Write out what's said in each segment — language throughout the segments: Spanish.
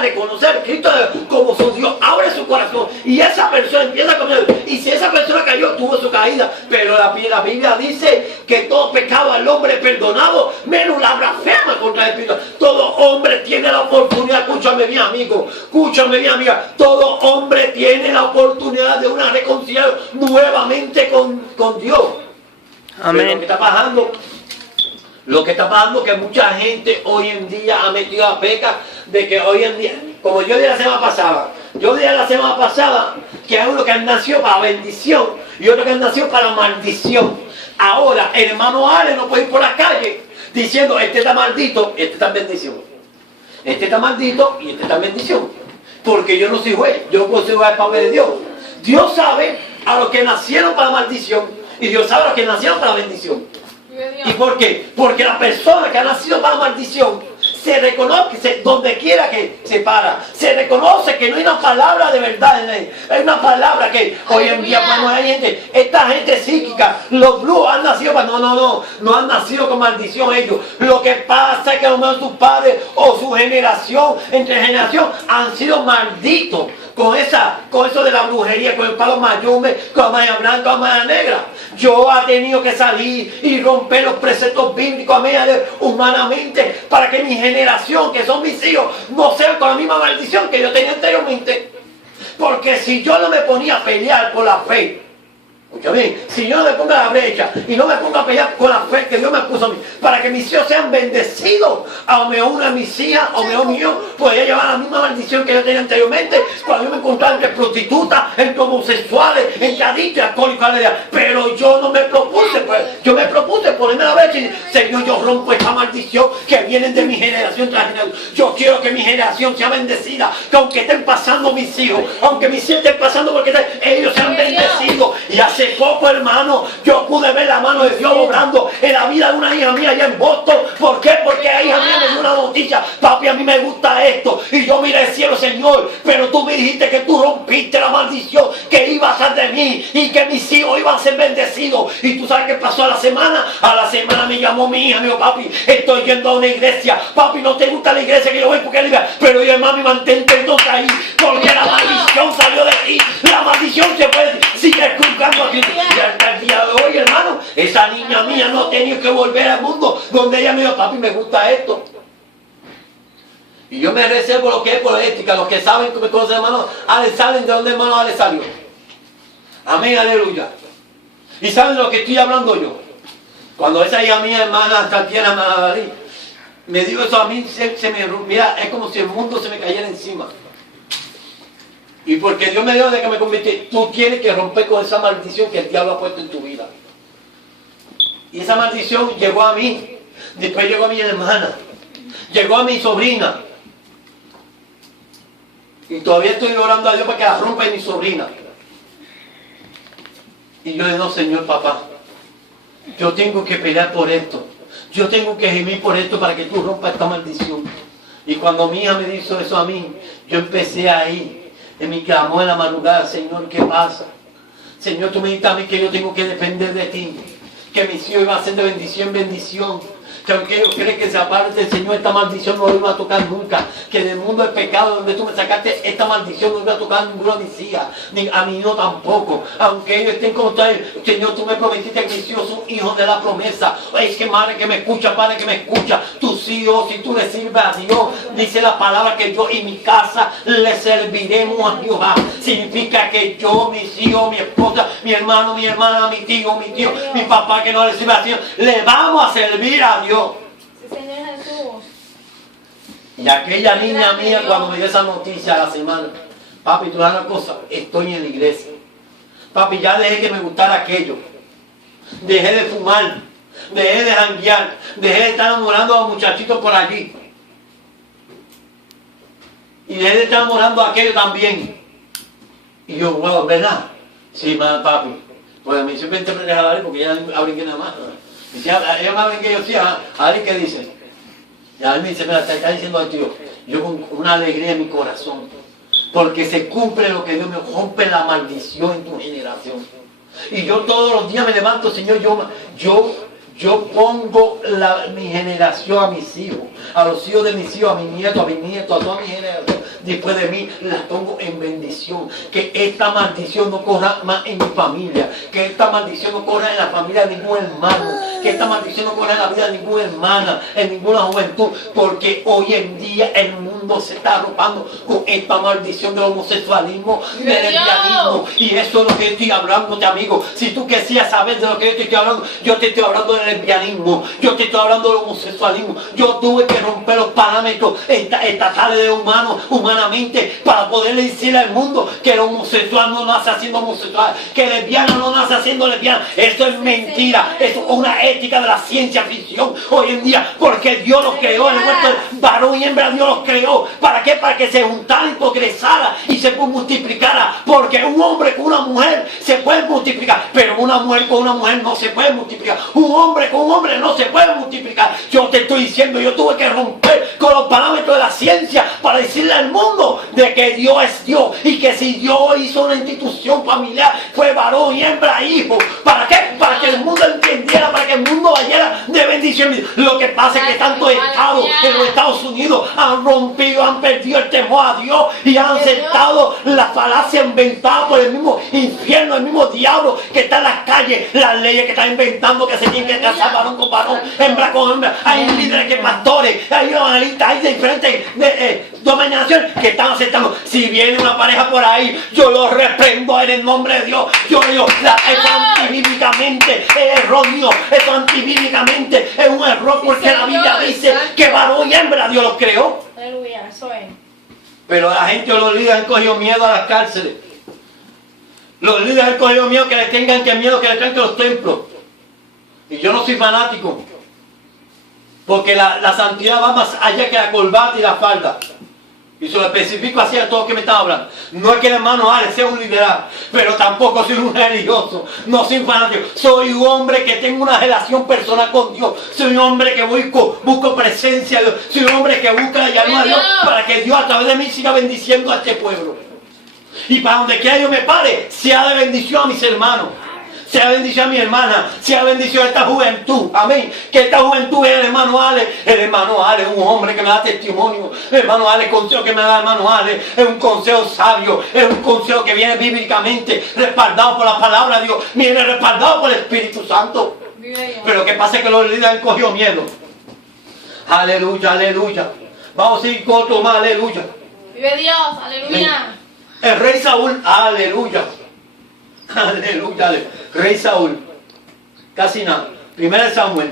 a reconocer a Cristo como su Dios, abre su corazón y esa persona empieza a comer. Y si esa persona cayó, tuvo su caída. Pero la Biblia dice que todo pecado al hombre es perdonado, menos la blasfema contra el Espíritu. Todo hombre tiene la oportunidad, escúchame bien amigo, escúchame bien amiga, todo hombre tiene la oportunidad de una reconciliación nuevamente con Dios. Amén. Pero lo que está pasando es que mucha gente hoy en día ha metido a peca de que hoy en día, como yo dije la semana pasada, que hay uno que han nacido para bendición y otro que han nacido para maldición. Ahora el hermano Ale no puede ir por la calle diciendo este está maldito, este está en bendición. Este está maldito y este está en bendición. Porque yo no soy juez, yo no soy juez para de Dios. Dios sabe a los que nacieron para maldición y Dios sabe a los que nacieron para bendición. ¿Y por qué? Porque la persona que ha nacido para maldición se reconoce, donde quiera que se para, se reconoce que no hay una palabra de verdad en él. Hay una palabra que hoy en día cuando hay gente, esta gente psíquica, los blues han nacido para, no han nacido con maldición ellos. Lo que pasa es que a lo mejor sus padres o su generación, entre generación, han sido malditos. Con eso de la brujería, con el palo mayume, con la malla blanca, con la malla negra. Yo he tenido que salir y romper los preceptos bíblicos a mí humanamente para que mi generación, que son mis hijos, no sean con la misma maldición que yo tenía anteriormente. Porque si yo no me ponía a pelear por la fe, escucha bien, si yo no me pongo a la brecha y no me pongo a pelear con la fe que Dios me puso a mí, para que mis hijos sean bendecidos, a lo mejor una de mis hijas, o mejor mi hijo, podría llevar la misma maldición que yo tenía anteriormente, cuando yo me encontraba entre prostitutas, entre homosexuales, entre adictos, alcohólicos, pero yo no me propuse, yo me propuse ponerme a la brecha y decir, Señor, yo rompo esta maldición que viene de mi generación tras generación. Yo quiero que mi generación sea bendecida, que aunque estén pasando mis hijos, aunque mis hijos estén pasando porque ellos sean bendecidos. Y hace poco, hermano, yo pude ver la mano de Dios obrando en la vida de una hija mía allá en Boston. ¿Por qué? Porque la hija mía me dio una noticia: papi, a mí me gusta esto. Y yo miré el cielo, Señor, pero tú me dijiste que tú rompiste la maldición que iba a ser de mí y que mis hijos iban a ser bendecidos. Y tú sabes qué pasó a la semana me llamó mi hija, me dijo, papi, estoy yendo a una iglesia. Papi, no te gusta la iglesia que yo voy porque es libre. Pero yo, mami, mantente entonces ahí, porque la maldición salió de ti. La maldición se puede sigue juzgando aquí. Y hasta el día de hoy, hermano, esa niña mía no ha tenido que volver al mundo donde ella me dijo, papi, me gusta esto. Y yo me reservo lo que es por ética. Los que saben que me conocen, hermano, saben de dónde hermano Ale salió. Amén, aleluya. Y saben lo que estoy hablando yo. Cuando esa hija mía, hermana Tatiana Manadarí, me dijo eso a mí, mira, es como si el mundo se me cayera encima. Y porque Dios me dijo de que me convertí, tú tienes que romper con esa maldición que el diablo ha puesto en tu vida. Y esa maldición llegó a mí, después llegó a mi hermana, llegó a mi sobrina. Y todavía estoy orando a Dios para que la rompa en mi sobrina. Y yo le digo, no, Señor, papá, yo tengo que pelear por esto. Yo tengo que gemir por esto para que tú rompas esta maldición. Y cuando mi hija me hizo eso a mí, yo empecé ahí, en mi clamor en la madrugada, Señor, ¿qué pasa? Señor, tú me dijiste a mí que yo tengo que depender de ti. Que mis hijos iban a ser de bendición en bendición. Que aunque ellos creen que se aparte el Señor, esta maldición no lo iba a tocar nunca. Que en el mundo del pecado donde tú me sacaste, esta maldición no iba a tocar a ninguno de mis hijas, ni a mí no tampoco. Aunque ellos estén contra él, Señor, tú me prometiste que mis hijos son hijos de la promesa. Es que madre que me escucha, padre que me escucha, tus hijos, si tú le sirves a Dios, dice la palabra que yo y mi casa le serviremos a Jehová. Significa que yo, mis hijos, mi esposa, mi hermano, mi hermana, mi tío, mi papá que no le sirve a Dios, le vamos a servir a Dios. Sí, Señor Jesús. Y aquella niña mía cuando me dio esa noticia a la semana, papi, tú sabes una cosa, estoy en la iglesia. Papi, ya dejé que me gustara aquello. Dejé de fumar, dejé de janguear, dejé de estar enamorando a los muchachitos por allí. Y dejé de estar enamorando a aquello también. Y yo, bueno, ¿verdad? Sí, papi. Pues me siempre interpreté a David porque ya abrinqué nada más. Ella me abrinqué, yo sí, a David, ¿qué dice? Y a mí me dice, mira, te está diciendo a Dios. Yo con una alegría en mi corazón. Porque se cumple lo que Dios me rompe la maldición en tu generación. Y yo todos los días me levanto, Señor, Yo pongo mi generación a mis hijos, a los hijos de mis hijos, a mis nietos, a toda mi generación, después de mí, las pongo en bendición. Que esta maldición no corra más en mi familia, que esta maldición no corra en la familia de ningún hermano, que esta maldición no corra en la vida de ninguna hermana, en ninguna juventud, porque hoy en día el mundo se está arropando con esta maldición del homosexualismo, del lesbianismo, y eso es lo que estoy hablando, amigo. Si tú quisieras saber de lo que yo te estoy hablando, yo te estoy hablando del lesbianismo, yo te estoy hablando del homosexualismo. Yo tuve que romper los parámetros estatales de humanamente para poderle decir al mundo que el homosexual no nace siendo homosexual, que el lesbiano no nace siendo lesbiana. Eso es mentira, eso es una ética de la ciencia ficción hoy en día, porque Dios los creó en el huerto, varón y hembra Dios los creó. ¿Para qué? Para que se juntaran y progresara y se multiplicara, porque un hombre con una mujer se puede multiplicar, pero una mujer con una mujer no se puede multiplicar, un hombre con un hombre no se puede multiplicar. Yo te estoy diciendo, yo tuve que romper con los parámetros de la ciencia para decirle al mundo de que Dios es Dios, y que si Dios hizo una institución familiar fue varón y hembra hijo. ¿Para qué? Para que el mundo entendiera, para que el mundo vayara de bendición. Lo que pasa es que tantos estados en los Estados Unidos han rompido, han perdido el temor a Dios y han aceptado la falacia inventada por el mismo infierno, el mismo diablo que está en las calles, las leyes que están inventando que se tienen que casar varón con varón, hembra con hembra. Hay líderes que pastores, hay evangelistas, hay de diferentes denominaciones que están aceptando. Si viene una pareja por ahí, yo lo reprendo en el nombre de Dios. Yo digo, eso antibíblicamente es erróneo, eso antibíblicamente es un error, porque la Biblia dice que varón y hembra Dios los creó. Aleluya, eso es. Pero la gente, los líderes han cogido miedo a las cárceles. Los líderes han cogido miedo que le tengan que miedo, que le tengan que los templos. Y yo no soy fanático, porque la santidad va más allá que la corbata y la falda. Y se lo especifico así a todos que me están hablando. No es que el hermano Ale sea un liberal, pero tampoco soy un religioso, no soy un fanático. Soy un hombre que tengo una relación personal con Dios. Soy un hombre que busco presencia de Dios. Soy un hombre que busca la llamada a Dios para que Dios a través de mí siga bendiciendo a este pueblo. Y para donde quiera yo me pare, sea de bendición a mis hermanos, sea bendición a mi hermana, sea bendición a esta juventud. Amén. Que esta juventud es el hermano Ale. El hermano Ale es un hombre que me da testimonio. El hermano Ale, el consejo que me da el hermano Ale es un consejo sabio, es un consejo que viene bíblicamente respaldado por la palabra de Dios, viene respaldado por el Espíritu Santo. Pero lo que pasa es que los líderes han cogido miedo. Aleluya, aleluya. Vamos a ir con otro más, aleluya. Vive Dios, aleluya. El rey Saúl, aleluya. Aleluya, aleluya. Rey Saúl, casi nada. 1 Samuel,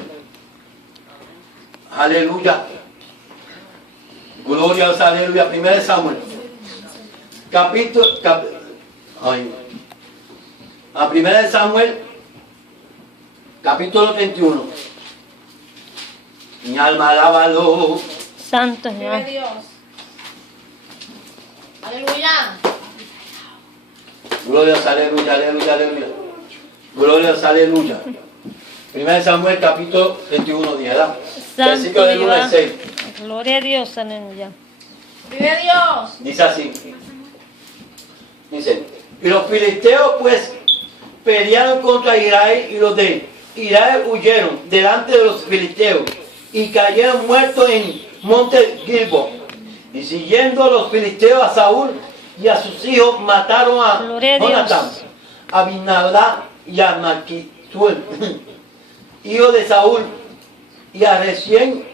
aleluya. Gloria a Dios, aleluya. 1 Samuel, a 1 Samuel, capítulo 31. Mi alma alábalo. Santo Vive Señor. Dios. Aleluya. Gloria a Dios, aleluya, aleluya, aleluya. Gloria a Dios, aleluya. 1 Samuel, capítulo 31, ¿verdad? Versículo del 1 al 6. Gloria a Dios, aleluya. Vive Dios. Dice así. Dice, y los filisteos pues pelearon contra Israel, y los de Israel huyeron delante de los filisteos y cayeron muertos en monte Gilbo. Y siguiendo a los filisteos a Saúl y a sus hijos, mataron a Jonatán, a Abinadab y a Malquisuel, hijo de Saúl, y a Rezión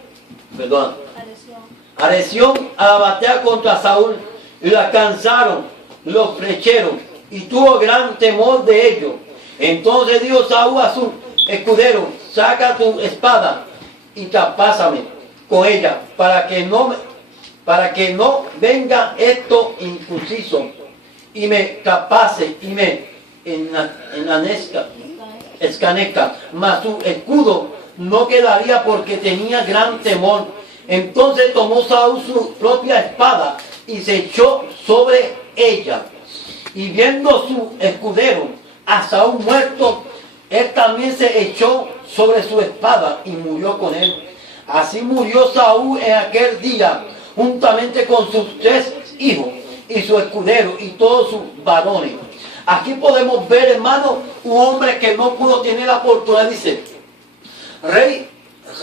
a la batalla contra Saúl, y lo alcanzaron los flecheros, y tuvo gran temor de ellos. Entonces dijo Saúl a su escudero: saca tu espada y traspásame con ella, para que no venga esto inclusivo y me traspase y me escanezca. Mas su escudo no quedaría, porque tenía gran temor. Entonces tomó Saúl su propia espada y se echó sobre ella. Y viendo su escudero a Saúl muerto, él también se echó sobre su espada y murió con él. Así murió Saúl en aquel día, juntamente con sus 3 hijos y su escudero y todos sus varones. Aquí podemos ver, hermano, un hombre que no pudo tener la oportunidad, dice,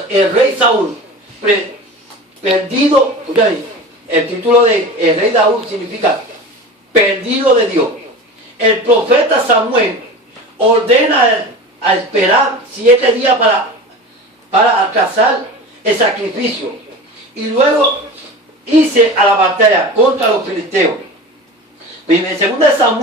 el rey Saúl, perdido, el título de el rey Daúd significa perdido de Dios. El profeta Samuel ordena a esperar 7 días para alcanzar el sacrificio y luego irse a la batalla contra los filisteos. En 2 Samuel